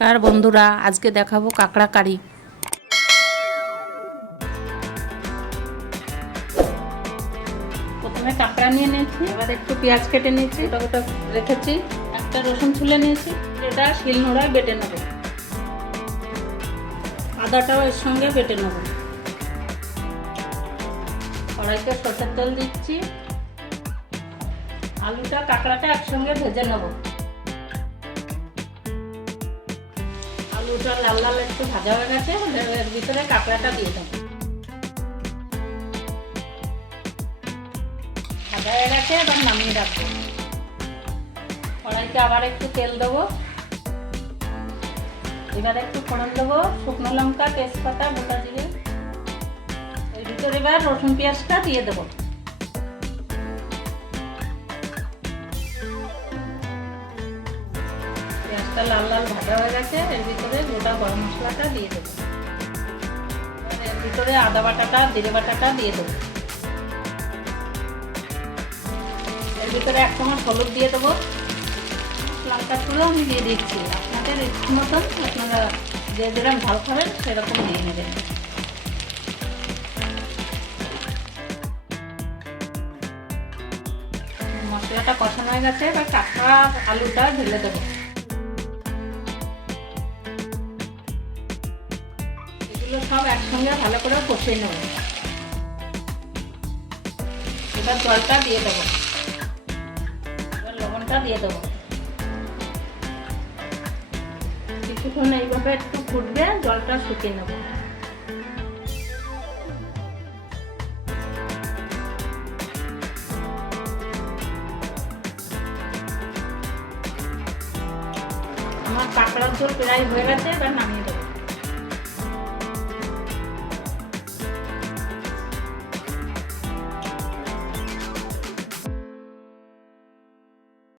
কার বন্ধুরা, আজকে দেখাবো কাঁকড়া কারি। প্রথমে কাঁকড়া নিয়ে নিয়েছি, এবার একটু পেঁয়াজ কেটে নিয়েছি, ওটা রেখেছি, একটা রসুন ছুলে নিয়েছি, এটা শিলনোড়ায় বেটে নেব। আদাটাও এর সঙ্গে বেটে নেব। কড়াইতে সরষের তেল দিচ্ছি, আলুটা কাঁকড়াটা একসঙ্গে ভেজে নেব। আলুটা লাল লাল একটু ভাজা হয়ে গেছে, এর ভিতরে কাঁকড়াটা দিয়ে দেবো। ভাজা হয়ে গেছে, এবার নামিয়ে রাখবো। কড়াইতে আবার একটু তেল দেবো, এবার একটু ফোড়ন দেবো, শুকনো লঙ্কা, তেজপাতা, গোটা জিরে। এর ভিতরে এবার রসুন পেঁয়াজটা দিয়ে দেবো। পেঁয়াজটা লাল লাল ভাজা হয়ে গেছে, এর ভিতরে গোটা গরম মশলাটা দিয়ে দেবো। এর ভিতরে আদা বাটাটা, জিরে বাটাটা দিয়ে দেবো। এর ভিতরে এক চামচ হলুদ দিয়ে দেবো, লঙ্কা চুড়ো আমি দিয়ে দিচ্ছি। আপনাদের ইচ্ছে মতন আপনারা যে যেরকম ঝাল খাবেন সেরকম দিয়ে নেবেন। মশলাটা কষানো হয়ে গেছে, এবার কাঁকড়া আলুটা ঢেলে দেবো। এগুলো সব একসঙ্গে ভালো করে কষিয়ে নেব। এবার জলটা দিয়ে দেবো, এবার লবণটা দিয়ে দেবো। কিছুক্ষণ এইভাবে একটু ফুটবে, জলটা শুকিয়ে নেব। আমার কাঁকড়ার ঝোল প্রায় হয়ে গেছে, এবার নামিয়ে দেবো।